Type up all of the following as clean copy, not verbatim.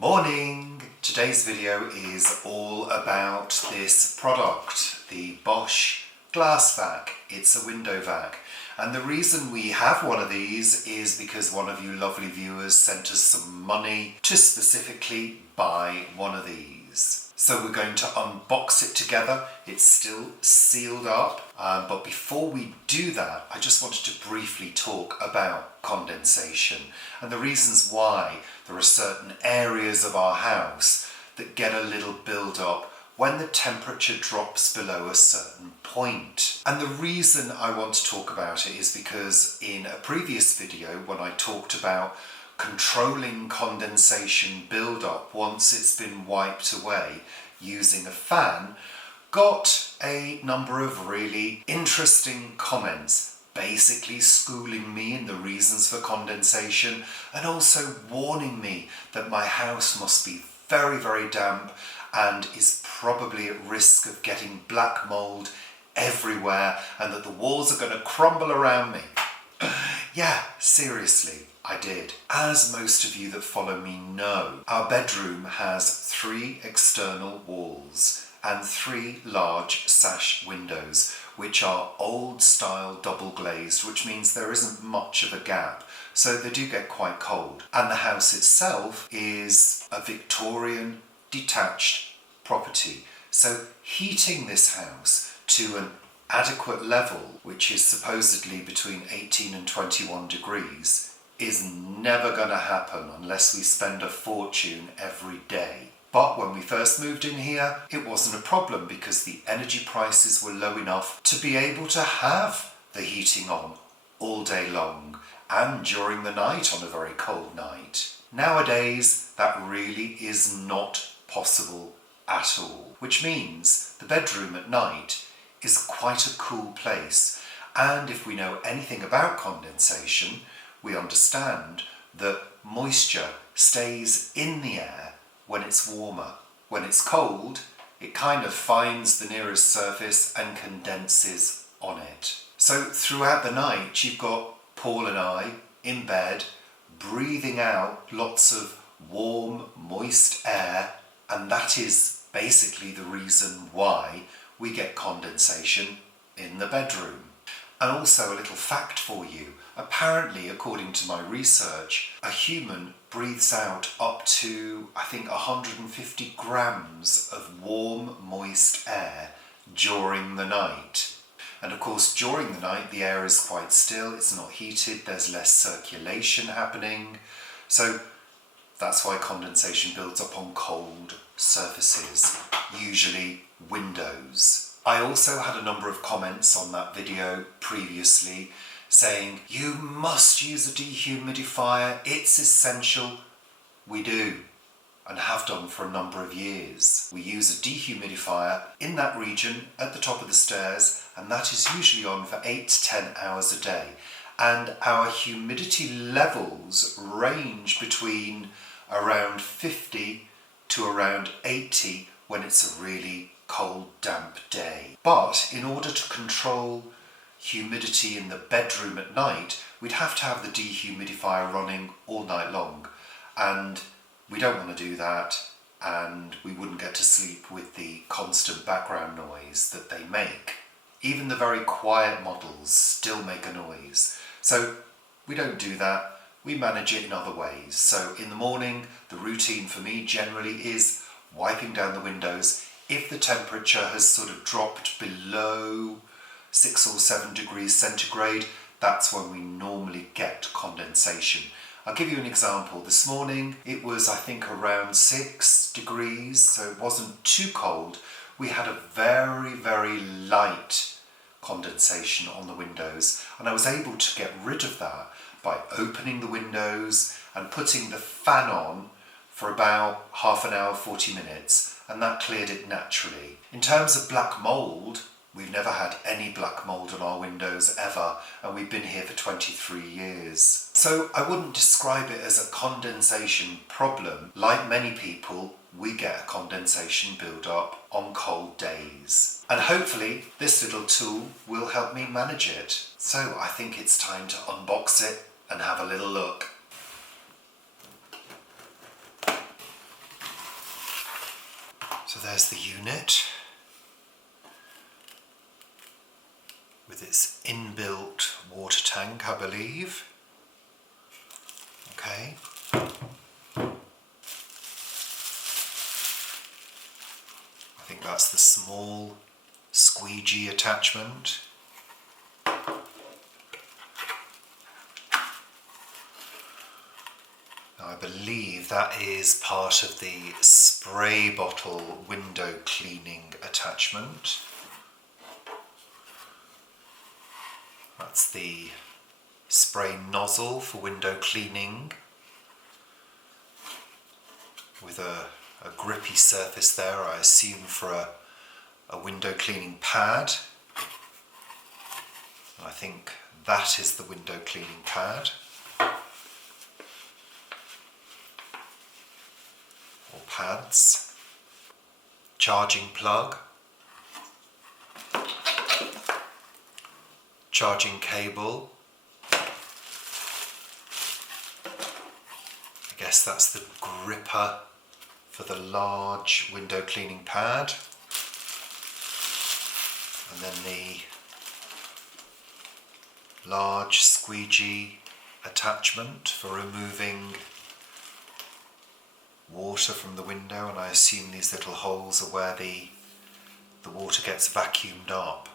Morning! Today's video is all about this product, the Bosch Glass Vac. It's a window vac. And the reason we have one of these is because one of you lovely viewers sent us some money to specifically buy one of these. So we're going to unbox it together. It's still sealed up, but before we do that, I just wanted to briefly talk about condensation and the reasons why there are certain areas of our house that get a little build-up when the temperature drops below a certain point. And the reason I want to talk about it is because in a previous video, when I talked about controlling condensation build-up once it's been wiped away using a fan, got a number of really interesting comments, basically schooling me in the reasons for condensation and also warning me that my house must be very, very damp and is probably at risk of getting black mold everywhere and that the walls are going to crumble around me. Yeah, seriously, I did. As most of you that follow me know, our bedroom has 3 external walls and 3 large sash windows, which are old style double glazed, which means there isn't much of a gap. So they do get quite cold. And the house itself is a Victorian detached property. So heating this house to an adequate level, which is supposedly between 18 and 21 degrees, is never going to happen unless we spend a fortune every day. But when we first moved in here, it wasn't a problem because the energy prices were low enough to be able to have the heating on all day long and during the night on a very cold night. Nowadays, that really is not possible at all, which means the bedroom at night is quite a cool place. And if we know anything about condensation, we understand that moisture stays in the air when it's warmer. When it's cold, it kind of finds the nearest surface and condenses on it. So throughout the night, you've got Paul and I in bed, breathing out lots of warm, moist air, and that is basically the reason why we get condensation in the bedroom. And also a little fact for you. Apparently, according to my research, a human breathes out up to, I think, 150 grams of warm, moist air during the night. And of course, during the night, the air is quite still, it's not heated, there's less circulation happening. So that's why condensation builds up on cold surfaces, usually windows. I also had a number of comments on that video previously saying, you must use a dehumidifier, it's essential. We do, and have done for a number of years. We use a dehumidifier in that region at the top of the stairs, and that is usually on for 8 to 10 hours a day. And our humidity levels range between around 50 to around 80 when it's a really cold, damp day. But in order to control humidity in the bedroom at night, we'd have to have the dehumidifier running all night long. And we don't want to do that, and we wouldn't get to sleep with the constant background noise that they make. Even the very quiet models still make a noise. So we don't do that. We manage it in other ways. So in the morning, the routine for me generally is wiping down the windows. If the temperature has sort of dropped below 6 or 7 degrees centigrade, that's when we normally get condensation. I'll give you an example. This morning it was, I think, around 6 degrees, so it wasn't too cold. We had a very, very light condensation on the windows, and I was able to get rid of that by opening the windows and putting the fan on for about half an hour, 40 minutes, and that cleared it naturally. In terms of black mold, we've never had any black mold on our windows ever, and we've been here for 23 years. So I wouldn't describe it as a condensation problem. Like many people, we get a condensation build-up on cold days. And hopefully this little tool will help me manage it. So I think it's time to unbox it and have a little look. So there's the unit with its inbuilt water tank, I believe. Okay. I think that's the small squeegee attachment. Now I believe that is part of the spray bottle window cleaning attachment. That's the spray nozzle for window cleaning with a grippy surface there, I assume for a window cleaning pad. And I think that is the window cleaning pad. Or pads. Charging plug. Charging cable. I guess that's the gripper for the large window cleaning pad. And then the large squeegee attachment for removing water from the window, and I assume these little holes are where the water gets vacuumed up.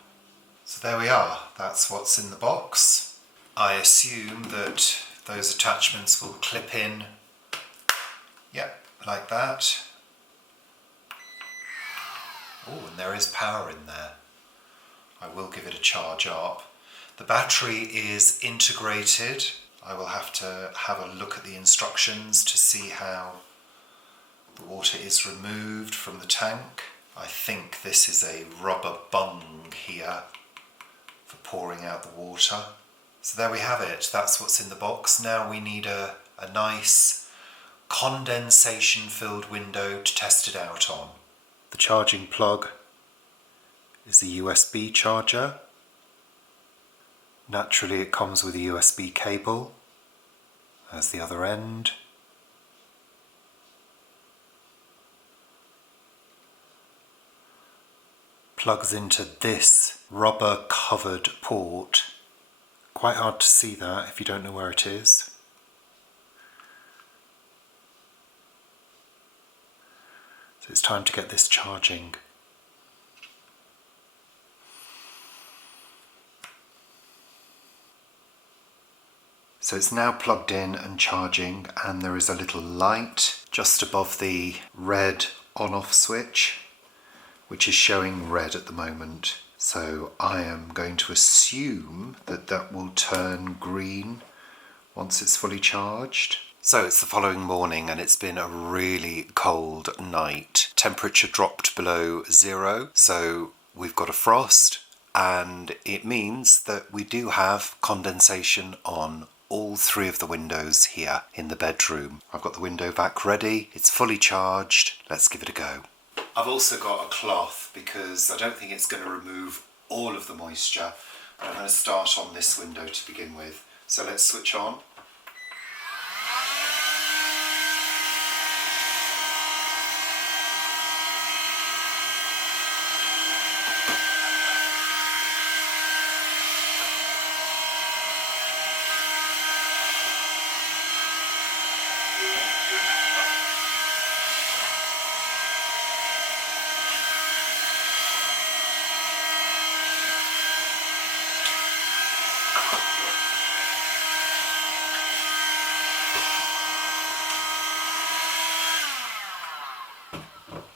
So there we are, that's what's in the box. I assume that those attachments will clip in, yep, like that. Oh, and there is power in there. I will give it a charge up. The battery is integrated. I will have to have a look at the instructions to see how the water is removed from the tank. I think this is a rubber bung here for pouring out the water. So there we have it, that's what's in the box. Now we need a nice condensation filled window to test it out on. The charging plug is a USB charger. Naturally it comes with a USB cable as the other end. Plugs into this rubber covered port. Quite hard to see that if you don't know where it is. So it's time to get this charging. So it's now plugged in and charging, and there is a little light just above the red on-off switch, which is showing red at the moment. So I am going to assume that that will turn green once it's fully charged. So it's the following morning and it's been a really cold night. Temperature dropped below 0, so we've got a frost, and it means that we do have condensation on all 3 of the windows here in the bedroom. I've got the window vac ready, it's fully charged, let's give it a go. I've also got a cloth because I don't think it's going to remove all of the moisture. I'm going to start on this window to begin with. So let's switch on.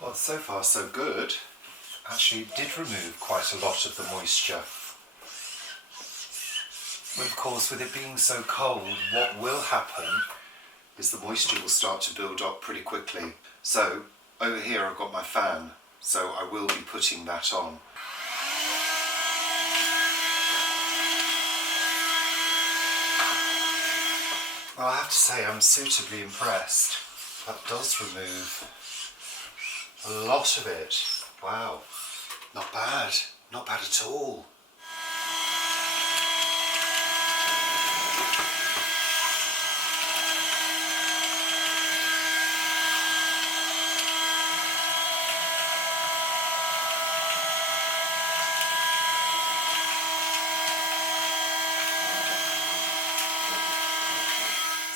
Well, so far so good. Actually, it did remove quite a lot of the moisture. But of course, with it being so cold, what will happen is the moisture will start to build up pretty quickly. So, over here I've got my fan, so I will be putting that on. Well, I have to say I'm suitably impressed. That does remove a lot of it. Wow, not bad, not bad at all.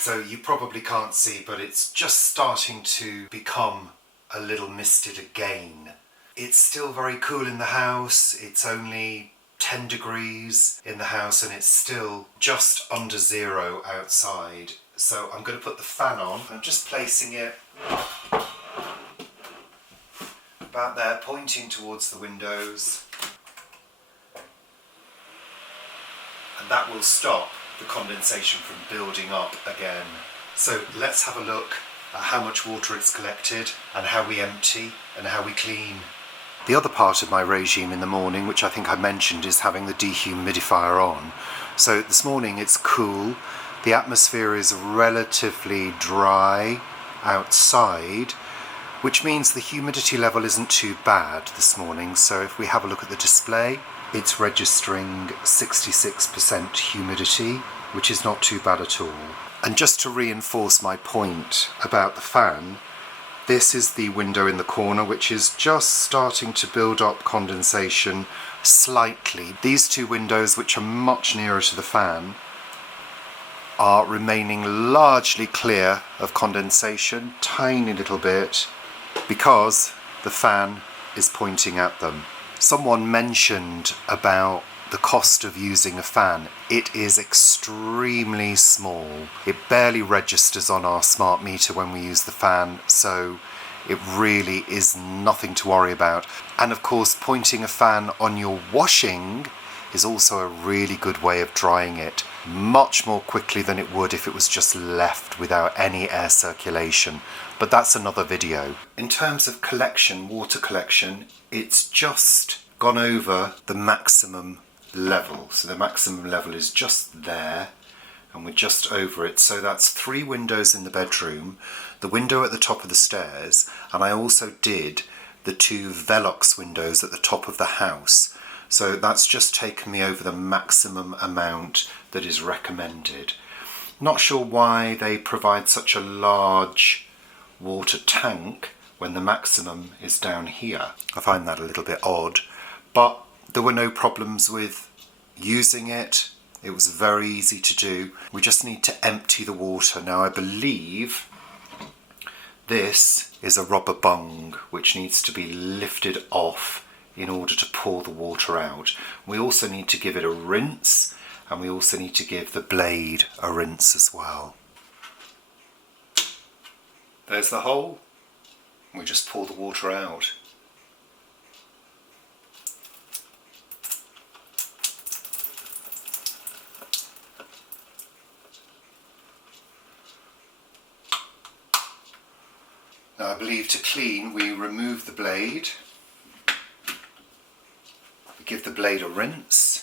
So you probably can't see, but it's just starting to become a little misted again. It's still very cool in the house. It's only 10 degrees in the house and it's still just under 0 outside. So I'm going to put the fan on. I'm just placing it about there, pointing towards the windows. And that will stop the condensation from building up again. So let's have a look at how much water it's collected and how we empty and how we clean. The other part of my regime in the morning, which I think I mentioned, is having the dehumidifier on. So this morning it's cool, the atmosphere is relatively dry outside, which means the humidity level isn't too bad this morning. So if we have a look at the display, it's registering 66% humidity, which is not too bad at all. And just to reinforce my point about the fan, this is the window in the corner, which is just starting to build up condensation slightly. These two windows, which are much nearer to the fan, are remaining largely clear of condensation, tiny little bit, because the fan is pointing at them. Someone mentioned about the cost of using a fan. It is extremely small. It barely registers on our smart meter when we use the fan, so it really is nothing to worry about. And of course, pointing a fan on your washing is also a really good way of drying it, much more quickly than it would if it was just left without any air circulation. But that's another video. In terms of collection, water collection, it's just gone over the maximum level. So the maximum level is just there and we're just over it. So that's 3 windows in the bedroom, the window at the top of the stairs, and I also did the 2 Velux windows at the top of the house. So that's just taken me over the maximum amount that is recommended. Not sure why they provide such a large water tank when the maximum is down here. I find that a little bit odd, but there were no problems with using it. It was very easy to do. We just need to empty the water. Now I believe this is a rubber bung which needs to be lifted off in order to pour the water out. We also need to give it a rinse, and we also need to give the blade a rinse as well. There's the hole. We just pour the water out. Now I believe to clean we remove the blade, we give the blade a rinse,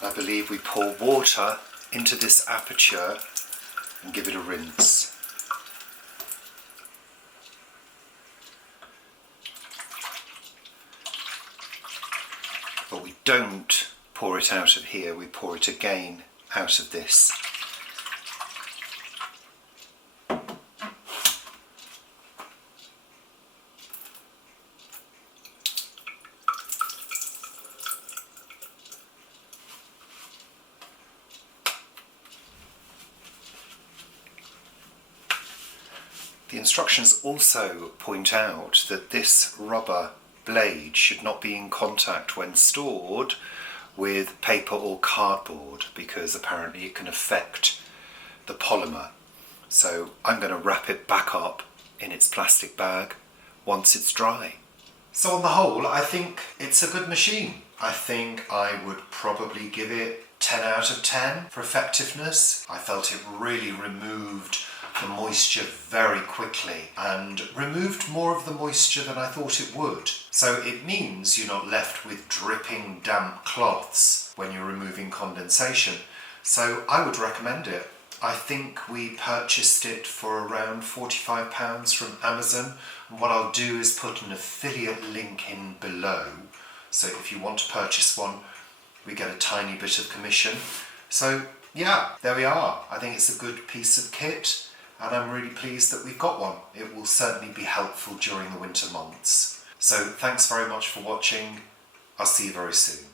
I believe we pour water into this aperture and give it a rinse. But we don't pour it out of here, we pour it again out of this. The instructions also point out that this rubber blade should not be in contact when stored with paper or cardboard, because apparently it can affect the polymer. So I'm going to wrap it back up in its plastic bag once it's dry. So on the whole, I think it's a good machine. I think I would probably give it 10 out of 10 for effectiveness. I felt it really removed the moisture very quickly and removed more of the moisture than I thought it would. So it means you're not left with dripping damp cloths when you're removing condensation. So I would recommend it. I think we purchased it for around £45 from Amazon. And what I'll do is put an affiliate link in below. So if you want to purchase one, we get a tiny bit of commission. So yeah, there we are. I think it's a good piece of kit, and I'm really pleased that we've got one. It will certainly be helpful during the winter months. So thanks very much for watching. I'll see you very soon.